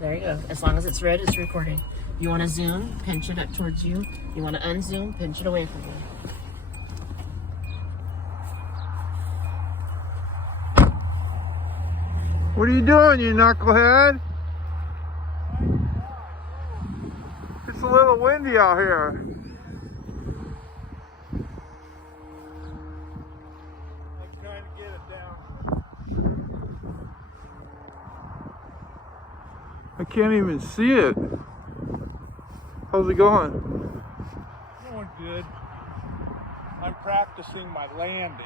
There you go. As long as it's red, it's recording. You want to zoom, pinch it up towards you. You want to unzoom, pinch it away from you. What are you doing, you knucklehead? It's a little windy out here. I'm trying to get it down. I can't even see it. How's it going? Going good. I'm practicing my landings.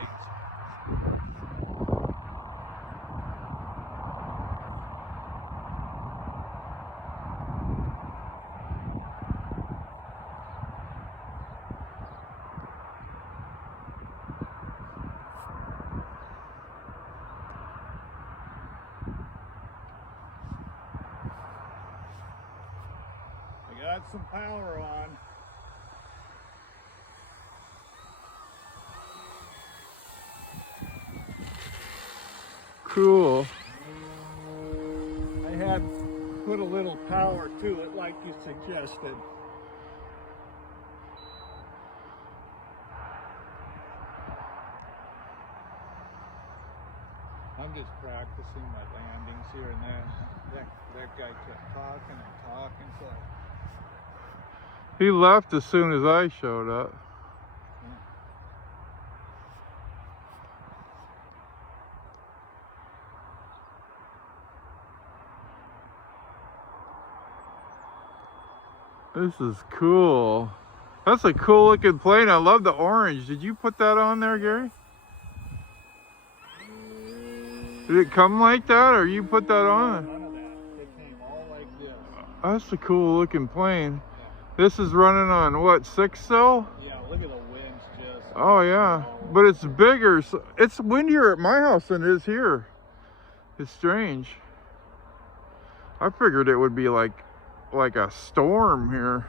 I got some power on. Cool. I had put a little power to it like you suggested. I'm just practicing my landings here and there. That guy kept talking and talking, so He left as soon as I showed up. This is cool. That's a cool looking plane. I love the orange. Did you put that on there, Gary? Did it come like that, or you put that on? none of that. It came all like this. That's a cool looking plane. This is running on what, 6-cell? Yeah, look at the winds just. Oh yeah, but it's bigger. So it's windier at my house than it is here. It's strange. I figured it would be like a storm here.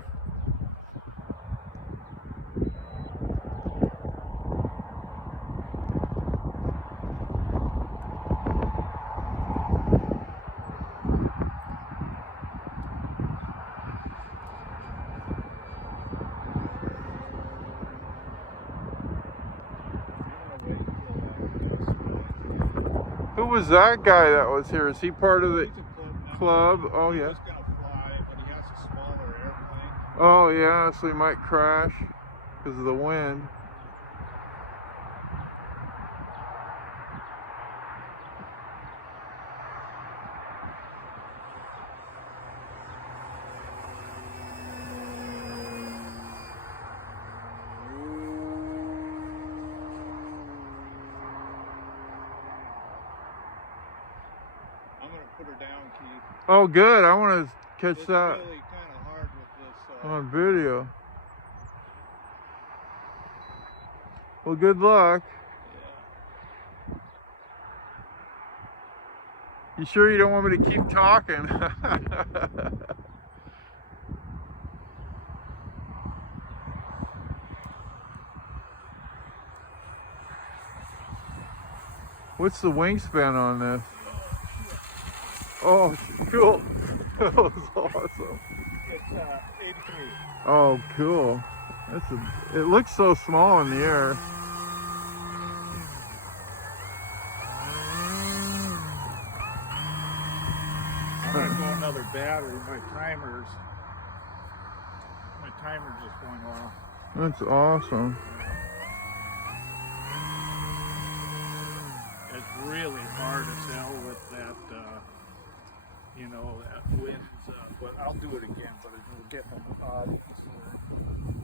Who was that guy that was here? Is he part of the club? Oh yeah. He's gonna fly, but he has a smaller airplane. Oh yeah, so he might crash because of the wind. I'm gonna put her down, Keith. Oh good, I want to catch It's that really kind of hard with this. on video. Well, good luck. Yeah. You sure you don't want me to keep talking? What's the wingspan on this? Oh, cool. That was awesome. It's 83. Oh, cool. It looks so small in the air. I'm gonna go another battery. My timer's just going off. That's awesome. It's really hard as hell with that, that wind. But I'll do it again, but it'll get an audience.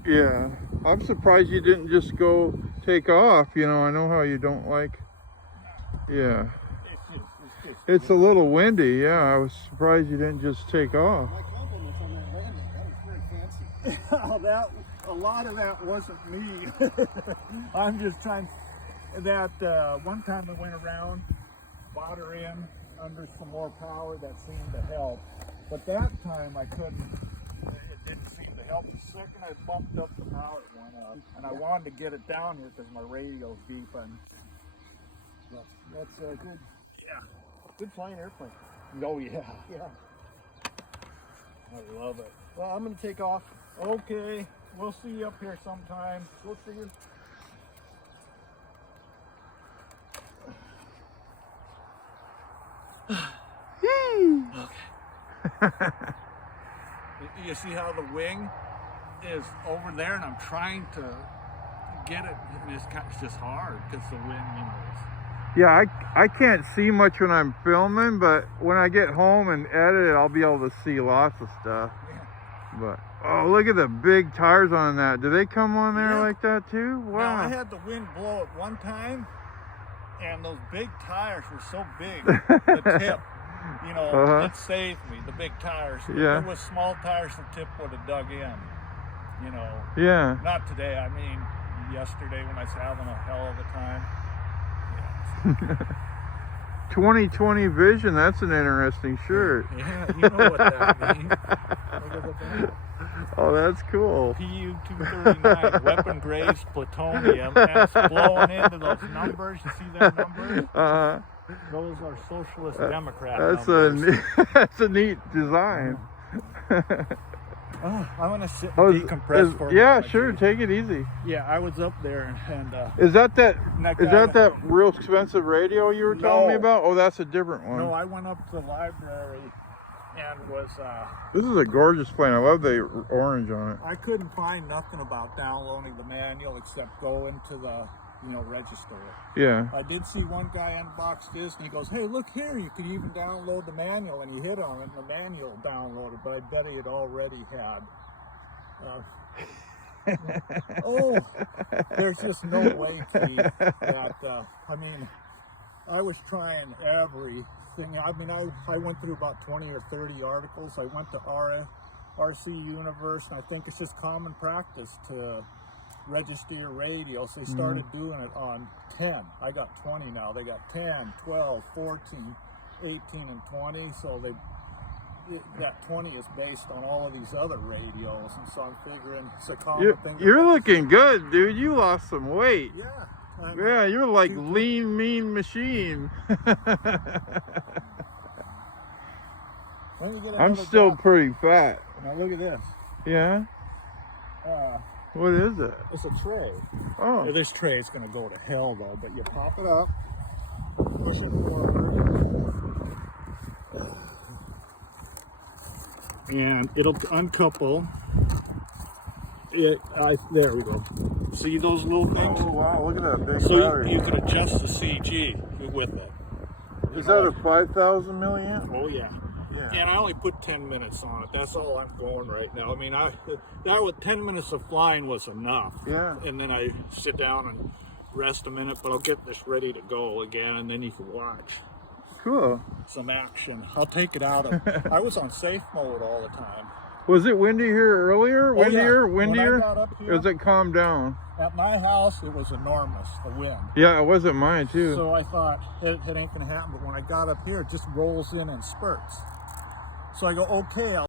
Yeah. I'm surprised you didn't just go take off. I know how you don't like. Yeah. It's a little windy. Yeah, I was surprised you didn't just take off. My compliments on that landing. That was very fancy. A lot of that wasn't me. I'm just trying. One time I went around, bought her in under some more power that seemed to help. But that time I couldn't. It didn't seem to help. The second I bumped up the power, it went up. And I wanted to get it down here because my radio's beeping. That's good. Yeah. Good flying airplane. Oh yeah. Yeah. I love it. Well, I'm gonna take off. Okay, we'll see you up here sometime. We'll see you. Okay. You see how the wing is over there, and I'm trying to get it, and it's just hard because the wind, you know. Yeah, I can't see much when I'm filming, but when I get home and edit it, I'll be able to see lots of stuff. Yeah. But oh, look at the big tires on that. Do they come on there Yeah. like that too? Wow. Now, I had the wind blow at one time, and those big tires were so big, the tip, you know, it saved me, the big tires. Yeah. If it was small tires, the tip would have dug in, you know. Yeah. Not today, I mean, yesterday when I was having a hell of a time. 2020 vision, that's an interesting shirt. Yeah, you know what that means. Look at that. Oh, that's cool. PU-239, weapon grades plutonium. That's blowing into those numbers. You see them numbers? Those are socialist Democrat numbers. That's a neat design. Oh, I'm gonna sit and decompress for a yeah, moment, sure. dude. Take it easy. Yeah, I was up there and Is that that real expensive radio you were telling me about? Oh, that's a different one. No, I went up to the library and was This is a gorgeous plane. I love the orange on it. I couldn't find nothing about downloading the manual except go into the, you know, register it. Yeah. I did see one guy unbox this and he goes, "Hey, look here, you can even download the manual," and he hit on it and the manual downloaded, but I bet he had already had oh, there's just no way to that I mean, I was trying everything. I mean, I went through about 20 or 30 articles. I went to RC Universe, and I think it's just common practice to register your radio. So they started doing it on 10. I got 20 now. They got 10, 12, 14, 18, and 20. So that 20 is based on all of these other radios, and so I'm figuring it's a common thing. You're looking good, dude. You lost some weight. Yeah. Yeah, you're like lean, mean machine. I'm still pretty fat. Now look at this. Yeah? What is it? It's a tray. Oh. Now, this tray is going to go to hell though, but you pop it up, push it forward, and it'll uncouple. There we go. See those little things? Oh, wow, look at that big So battery. you can adjust the CG with it. Is that a 5,000 milliamp? Oh yeah. Yeah. And I only put 10 minutes on it. That's all I'm going right now. I mean, that was 10 minutes of flying was enough. Yeah. And then I sit down and rest a minute, but I'll get this ready to go again, and then you can watch Cool. some action. I'll take it out of. I was on safe mode all the time. Was it windy here earlier? Oh, yeah. Windier? When I Windier? got up here, Or is it calmed down? at my house, it was enormous, the wind. Yeah, it wasn't mine too. So I thought it ain't gonna happen. But when I got up here, it just rolls in spurts. So I go, okay, I'll